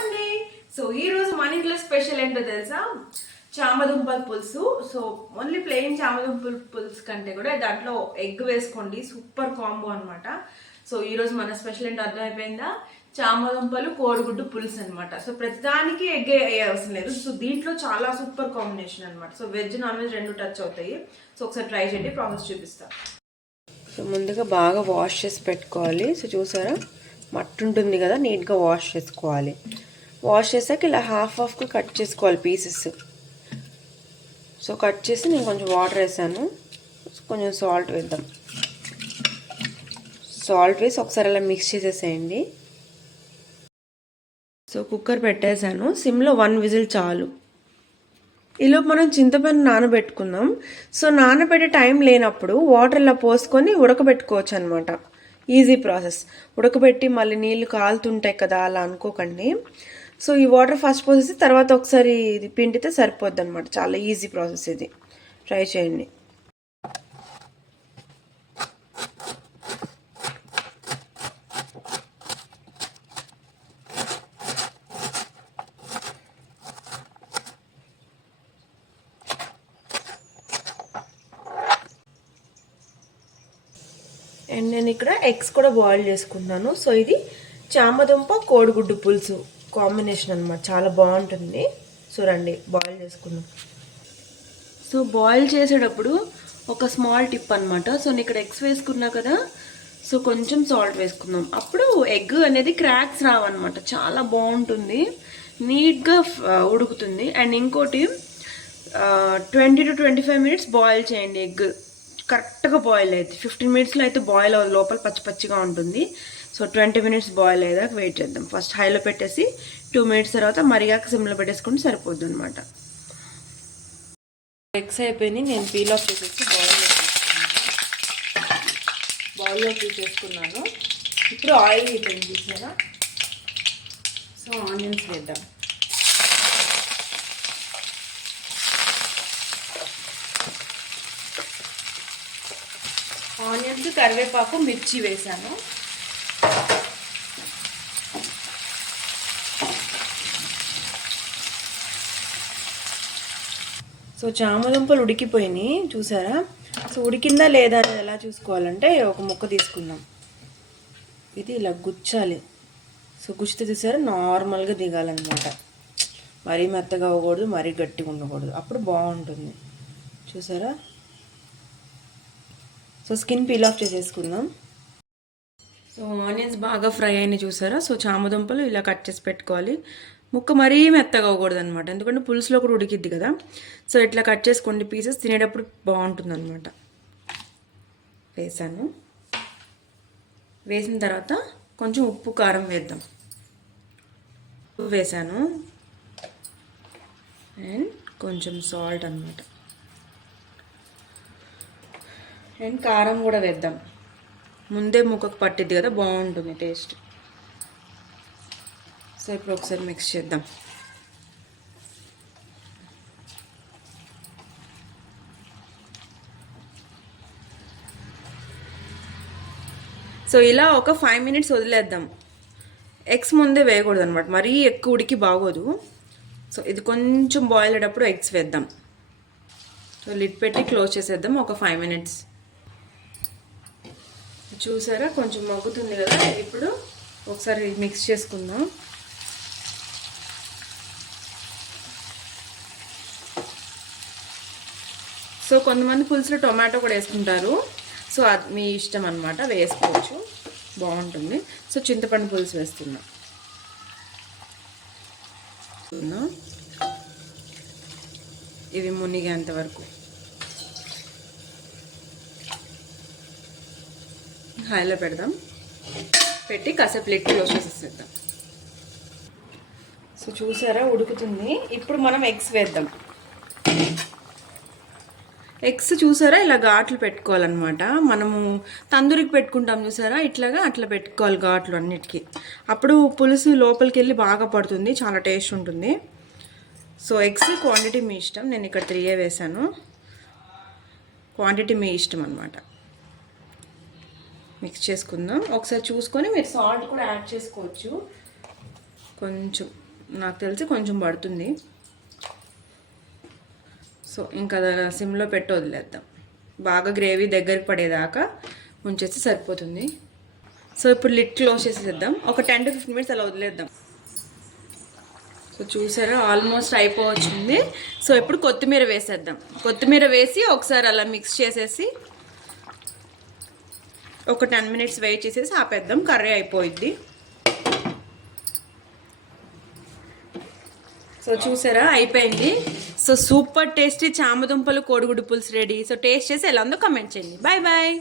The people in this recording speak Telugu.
అండి. సో ఈ రోజు మన ఇంట్లో స్పెషల్ ఏంటో తెలుసా? చామదుంపల పులుసు. సో ఓన్లీ ప్లెయిన్ చామదుంపల పులుసు కంటే కూడా దాంట్లో ఎగ్ వేసుకోండి, సూపర్ కాంబో అనమాట. సో ఈ రోజు మన స్పెషల్ ఏంటో అర్థమైపోయిందా? చామదుంపలు కోడిగుడ్డు పులుసు అనమాట. సో ప్రతిదానికి ఎగ్ అవసరం లేదు. సో దీంట్లో చాలా సూపర్ కాంబినేషన్ అనమాట. సో వెజ్ నాన్ వెజ్ రెండు టచ్ అవుతాయి. సో ఒకసారి ట్రై చేయండి, ప్రాసెస్ చూపిస్తా. సో ముందుగా బాగా వాష్ చేసి పెట్టుకోవాలి. సో చూసారా, మట్టి ఉంటుంది కదా, నీట్గా వాష్ చేసుకోవాలి. వాష్ చేసాక ఇలా హాఫ్గా కట్ చేసుకోవాలి పీసెస్. సో కట్ చేసి నేను కొంచెం వాటర్ వేసాను, కొంచెం సాల్ట్ వేద్దాం. సాల్ట్ వేసి ఒకసారి అలా మిక్స్ చేసేసేయండి. సో కుక్కర్ పెట్టేశాను, సిమ్లో 1 విజిల్ చాలు. ఈలోపు మనం చింతపండు నానబెట్టుకుందాం. సో నానబెట్టే టైం లేనప్పుడు వాటర్ ఇలా పోసుకొని ఉడకబెట్టుకోవచ్చు అనమాట. Easy process. ఉడకబెట్టి మళ్ళీ నీళ్ళు కాలుతుంటాయి కదా, అలా అనుకోకండి. సో ఈ వాటర్ ఫస్ట్ పోసేసి తర్వాత ఒకసారి ఇది పిండితే సరిపోద్ది అనమాట. చాలా ఈజీ ప్రాసెస్ ఇది, ట్రై చేయండి. అండ్ నేను ఇక్కడ ఎగ్స్ కూడా బాయిల్ చేసుకున్నాను. సో ఇది చామదుంప కోడిగుడ్డు పులుసు కాంబినేషన్ అనమాట, చాలా బాగుంటుంది. సో రండి బాయిల్ చేసుకుందాం. సో బాయిల్ చేసేటప్పుడు ఒక స్మాల్ టిప్ అనమాట. సో నేను ఇక్కడ ఎగ్స్ వేసుకున్నా కదా, సో కొంచెం సాల్ట్ వేసుకుందాం. అప్పుడు ఎగ్ అనేది క్రాక్స్ రావన్నమాట, చాలా బాగుంటుంది, నీట్గా ఉడుకుతుంది. అండ్ ఇంకోటి 20 to 25 minutes బాయిల్ చేయండి. ఎగ్ కరెక్ట్గా బాయిల్ అయితే 15 minutesలో అయితే బాయిల్ అవ్వదు, లోపల పచ్చి పచ్చిగా ఉంటుంది. సో 20 minutes బాయిల్ అయ్యేదాకా వెయిట్ చేద్దాం. ఫస్ట్ హైలో పెట్టేసి 2 minutes తర్వాత మరిగాక సిమ్లో పెట్టేసుకుంటే సరిపోద్ది అనమాట. ఎగ్స్ అయిపోయింది, నేను పీల్ ఆఫ్ చేసేసి బౌల్లో తీసేసుకున్నాను. ఇప్పుడు ఆయిల్ అయిపోయింది చూసారా. సో ఆనియన్స్ వేద్దాం. ఆనియన్స్, కరివేపాకు, మిర్చి వేసాను. సో చామదుంపలు ఉడికిపోయినాయి చూసారా. సో ఉడికిందా లేదా అనేది ఎలా చూసుకోవాలంటే ఒక ముక్క తీసుకుందాం. ఇది ఇలా గుచ్చాలి. సో గుచ్చితే చూసారా, నార్మల్గా దిగాలన్నమాట. మరీ మెత్తగా అవ్వకూడదు, మరీ గట్టిగా ఉండకూడదు, అప్పుడు బాగుంటుంది. చూసారా. సో స్కిన్ పీల్ ఆఫ్ చేసేసుకుందాం. సో ఆనియన్స్ బాగా ఫ్రై అయినాయి చూసారా. సో చామదుంపలు ఇలా కట్ చేసి పెట్టుకోవాలి. ముక్క మరీ మెత్తగా అవ్వకూడదు అనమాట, ఎందుకంటే పులుసులో కూడా ఉడికిద్ది కదా. సో ఇట్లా కట్ చేసుకోండి, పీసెస్ తినేటప్పుడు బాగుంటుంది అనమాట. వేసాను. వేసిన తర్వాత కొంచెం ఉప్పు కారం వేద్దాం. ఉప్పు వేసాను అండ్ కొంచెం సాల్ట్ అనమాట. అండ్ కారం కూడా వేద్దాం, ముందే ముక్కకు పట్టిద్ది కదా, బాగుంటుంది టేస్ట్. సో ఇప్పుడు ఒకసారి మిక్స్ చేద్దాం. సో ఇలా ఒక 5 minutes వదిలేద్దాం. ఎగ్స్ ముందే వేయకూడదు అనమాట, మరీ ఎక్కువ ఉడికి బాగోదు. సో ఇది కొంచెం బాయిల్ అయ్యేటప్పుడు ఎగ్స్ వేద్దాం. సో లిడ్ పెట్టి క్లోజ్ చేసేద్దాం ఒక 5 minutes. చూసారా కొంచెం మగ్గుతుంది కదా. ఇప్పుడు ఒకసారి మిక్స్ చేసుకుందాం. సో కొంతమంది పులుసులో టొమాటో కూడా వేసుకుంటారు. సో అది మీ ఇష్టం అనమాట, వేసుకోవచ్చు, బాగుంటుంది. సో చింతపండు పులుసు వేస్తున్నా. ఇవి మునిగేంత వరకు హైలో పెడదాం. పెట్టి కాసేపు లిడ్ క్లోజ్ చేసేద్దాం. సో చూసారా ఉడుకుతుంది. ఇప్పుడు మనం ఎగ్స్ వేద్దాం. ఎగ్స్ చూసారా ఇలా ఘాట్లు పెట్టుకోవాలన్నమాట. మనము తందూరికి పెట్టుకుంటాం చూసారా, ఇట్లాగా అట్లా పెట్టుకోవాలి ఘాట్లు అన్నిటికీ. అప్పుడు పులుసు లోపలికి వెళ్ళి బాగా పడుతుంది, చాలా టేస్ట్ ఉంటుంది. సో ఎగ్స్ క్వాంటిటీ మీ ఇష్టం, నేను ఇక్కడ 3 వేసాను. క్వాంటిటీ మీ ఇష్టం అనమాట. మిక్స్ చేసుకుందాం. ఒకసారి చూసుకొని మీరు సాల్ట్ కూడా యాడ్ చేసుకోవచ్చు కొంచెం. నాకు తెలిసి కొంచెం పడుతుంది. సో ఇంకా సిమ్లో పెట్టి వదిలేద్దాం. బాగా గ్రేవీ దగ్గరికి పడేదాకా ఉంచేస్తే సరిపోతుంది. సో ఇప్పుడు లిడ్ క్లోజ్ చేసేద్దాం. ఒక 10 to 15 minutes అలా వదిలేద్దాం. సో చూసారా ఆల్మోస్ట్ అయిపోవచ్చింది. సో ఇప్పుడు కొత్తిమీర వేసేద్దాం. కొత్తిమీర వేసి ఒకసారి అలా మిక్స్ చేసేసి ఒక 10 minutes వెయిట్ చేసేసి ఆపేద్దాం. కర్రీ అయిపోయిద్ది. సో చూసారా అయిపోయింది. సో సూపర్ టేస్టీ చామదుంపలు కోడిగుడ్డు పులుసు రెడీ. సో టేస్ట్ చేసి ఎలా ఉందో కమెంట్ చేయండి. Bye bye.